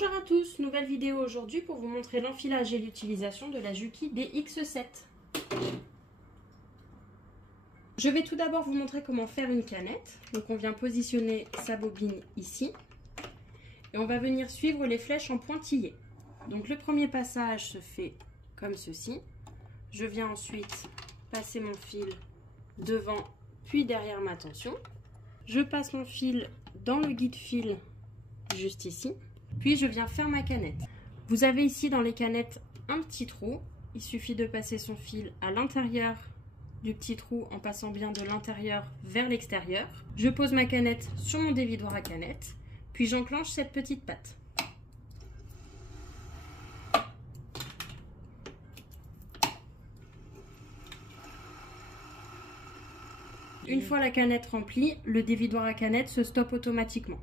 Bonjour à tous, nouvelle vidéo aujourd'hui pour vous montrer l'enfilage et l'utilisation de la Juki DX7. Je vais tout d'abord vous montrer comment faire une canette. Donc on vient positionner sa bobine ici et on va venir suivre les flèches en pointillés. Donc le premier passage se fait comme ceci. Je viens ensuite passer mon fil devant puis derrière ma tension. Je passe mon fil dans le guide-fil juste ici. Puis je viens faire ma canette. Vous avez ici dans les canettes un petit trou. Il suffit de passer son fil à l'intérieur du petit trou en passant bien de l'intérieur vers l'extérieur. Je pose ma canette sur mon dévidoir à canette. Puis j'enclenche cette petite patte. Une fois la canette remplie, le dévidoir à canette se stoppe automatiquement.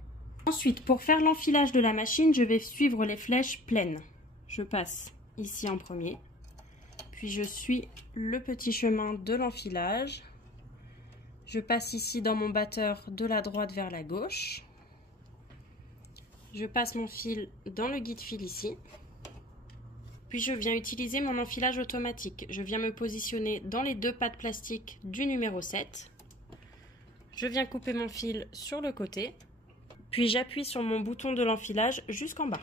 Ensuite, pour faire l'enfilage de la machine, je vais suivre les flèches pleines. Je passe ici en premier, puis je suis le petit chemin de l'enfilage. Je passe ici dans mon batteur de la droite vers la gauche. Je passe mon fil dans le guide-fil ici. Puis je viens utiliser mon enfilage automatique. Je viens me positionner dans les deux pattes plastiques du numéro 7. Je viens couper mon fil sur le côté. Puis j'appuie sur mon bouton de l'enfilage jusqu'en bas.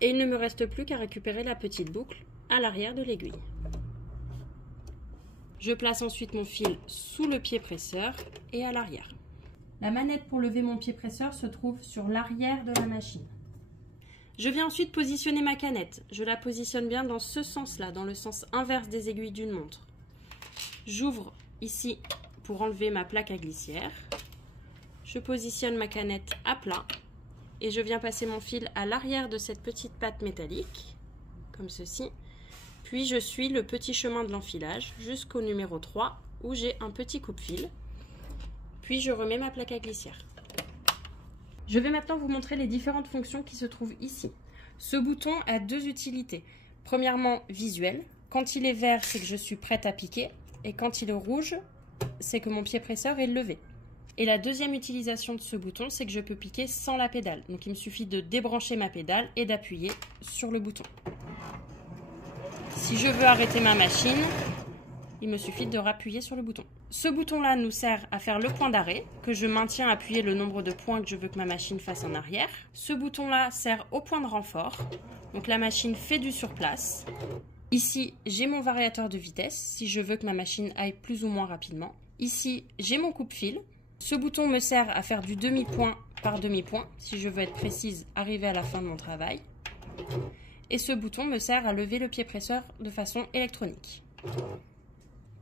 Et il ne me reste plus qu'à récupérer la petite boucle à l'arrière de l'aiguille. Je place ensuite mon fil sous le pied presseur et à l'arrière. La manette pour lever mon pied presseur se trouve sur l'arrière de la machine. Je viens ensuite positionner ma canette. Je la positionne bien dans ce sens-là, dans le sens inverse des aiguilles d'une montre. J'ouvre ici pour enlever ma plaque à glissière. Je positionne ma canette à plat et je viens passer mon fil à l'arrière de cette petite patte métallique, comme ceci. Puis je suis le petit chemin de l'enfilage jusqu'au numéro 3 où j'ai un petit coupe-fil. Puis je remets ma plaque à glissière. Je vais maintenant vous montrer les différentes fonctions qui se trouvent ici. Ce bouton a deux utilités. Premièrement, visuel. Quand il est vert, c'est que je suis prête à piquer. Et quand il est rouge, c'est que mon pied presseur est levé. Et la deuxième utilisation de ce bouton, c'est que je peux piquer sans la pédale. Donc il me suffit de débrancher ma pédale et d'appuyer sur le bouton. Si je veux arrêter ma machine, il me suffit de rappuyer sur le bouton. Ce bouton-là nous sert à faire le point d'arrêt, que je maintiens appuyé le nombre de points que je veux que ma machine fasse en arrière. Ce bouton-là sert au point de renfort. Donc la machine fait du surplace. Ici, j'ai mon variateur de vitesse, si je veux que ma machine aille plus ou moins rapidement. Ici, j'ai mon coupe-fil. Ce bouton me sert à faire du demi-point par demi-point, si je veux être précise, arriver à la fin de mon travail. Et ce bouton me sert à lever le pied presseur de façon électronique.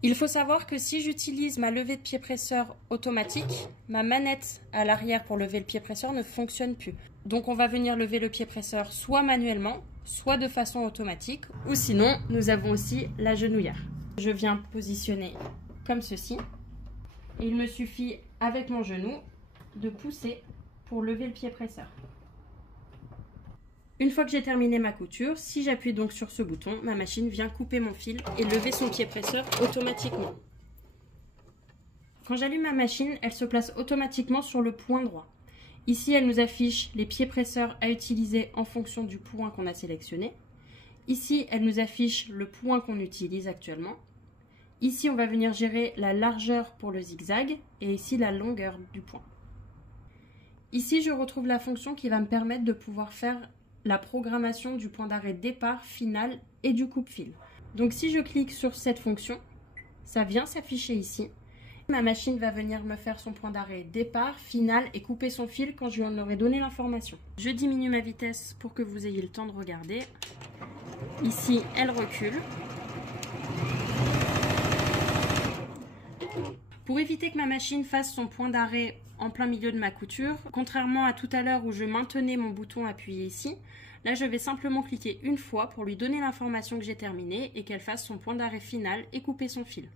Il faut savoir que si j'utilise ma levée de pied presseur automatique, ma manette à l'arrière pour lever le pied presseur ne fonctionne plus. Donc on va venir lever le pied presseur soit manuellement, soit de façon automatique, ou sinon nous avons aussi la genouillère. Je viens positionner comme ceci. Et il me suffit, avec mon genou, de pousser pour lever le pied presseur. Une fois que j'ai terminé ma couture, si j'appuie donc sur ce bouton, ma machine vient couper mon fil et lever son pied presseur automatiquement. Quand j'allume ma machine, elle se place automatiquement sur le point droit. Ici, elle nous affiche les pieds presseurs à utiliser en fonction du point qu'on a sélectionné. Ici, elle nous affiche le point qu'on utilise actuellement. Ici, on va venir gérer la largeur pour le zigzag et ici la longueur du point. Ici, je retrouve la fonction qui va me permettre de pouvoir faire la programmation du point d'arrêt départ, final et du coupe-fil. Donc si je clique sur cette fonction, ça vient s'afficher ici. Ma machine va venir me faire son point d'arrêt départ, final et couper son fil quand je lui en aurai donné l'information. Je diminue ma vitesse pour que vous ayez le temps de regarder. Ici, elle recule. Pour éviter que ma machine fasse son point d'arrêt en plein milieu de ma couture, contrairement à tout à l'heure où je maintenais mon bouton appuyé ici, là je vais simplement cliquer une fois pour lui donner l'information que j'ai terminée et qu'elle fasse son point d'arrêt final et couper son fil.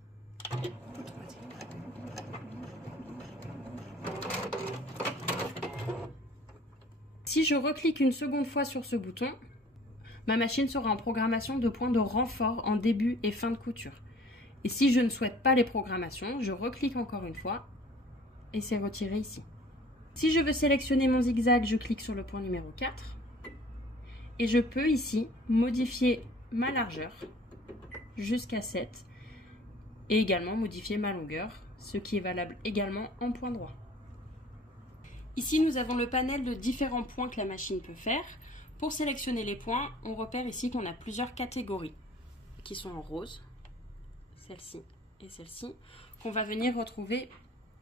Si je reclique une seconde fois sur ce bouton, ma machine sera en programmation de point de renfort en début et fin de couture. Et si je ne souhaite pas les programmations, je reclique encore une fois et c'est retiré ici. Si je veux sélectionner mon zigzag, je clique sur le point numéro 4 et je peux ici modifier ma largeur jusqu'à 7 et également modifier ma longueur, ce qui est valable également en point droit. Ici, nous avons le panel de différents points que la machine peut faire. Pour sélectionner les points, on repère ici qu'on a plusieurs catégories qui sont en rose, celle-ci et celle-ci, qu'on va venir retrouver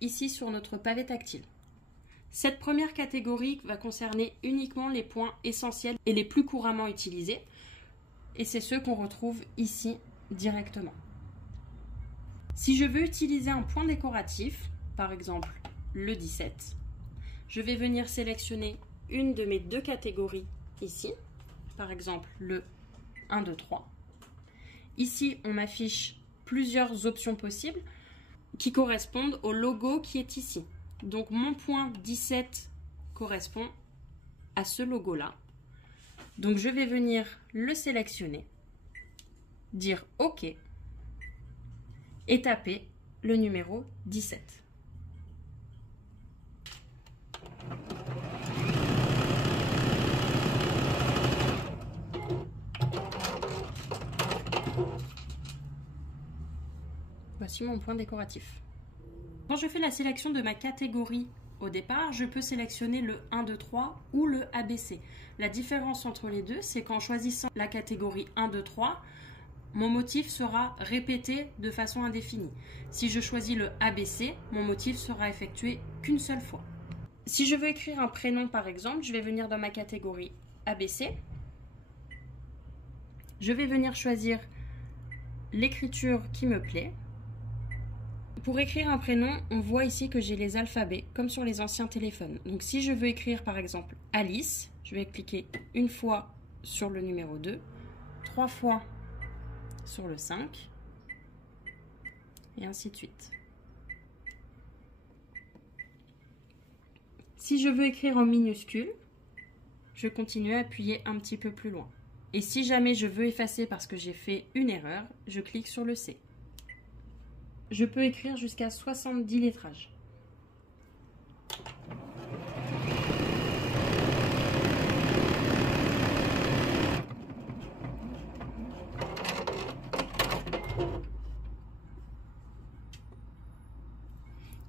ici sur notre pavé tactile. Cette première catégorie va concerner uniquement les points essentiels et les plus couramment utilisés, et c'est ceux qu'on retrouve ici directement. Si je veux utiliser un point décoratif, par exemple le 17, je vais venir sélectionner une de mes deux catégories ici, par exemple le 1, 2, 3. Ici, on m'affiche plusieurs options possibles qui correspondent au logo qui est ici. Donc mon point 17 correspond à ce logo-là. Donc je vais venir le sélectionner, dire OK et taper le numéro 17. Voici mon point décoratif. Quand je fais la sélection de ma catégorie au départ, je peux sélectionner le 1, 2, 3 ou le ABC. La différence entre les deux, c'est qu'en choisissant la catégorie 1, 2, 3, mon motif sera répété de façon indéfinie. Si je choisis le ABC, mon motif sera effectué qu'une seule fois. Si je veux écrire un prénom par exemple, je vais venir dans ma catégorie ABC. Je vais venir choisir l'écriture qui me plaît. Pour écrire un prénom, on voit ici que j'ai les alphabets, comme sur les anciens téléphones. Donc si je veux écrire par exemple Alice, je vais cliquer une fois sur le numéro 2, 3 fois sur le 5, et ainsi de suite. Si je veux écrire en minuscule, je continue à appuyer un petit peu plus loin. Et si jamais je veux effacer parce que j'ai fait une erreur, je clique sur le C. Je peux écrire jusqu'à 70 lettrages.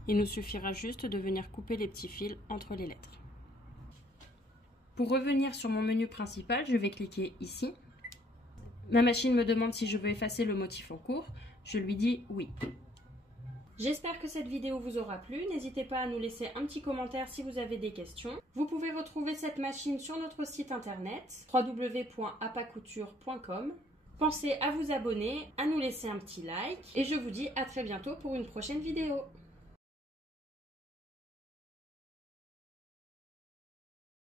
Il nous suffira juste de venir couper les petits fils entre les lettres. Pour revenir sur mon menu principal, je vais cliquer ici. Ma machine me demande si je veux effacer le motif en cours. Je lui dis oui. J'espère que cette vidéo vous aura plu. N'hésitez pas à nous laisser un petit commentaire si vous avez des questions. Vous pouvez retrouver cette machine sur notre site internet www.apacouture.com. Pensez à vous abonner, à nous laisser un petit like et je vous dis à très bientôt pour une prochaine vidéo.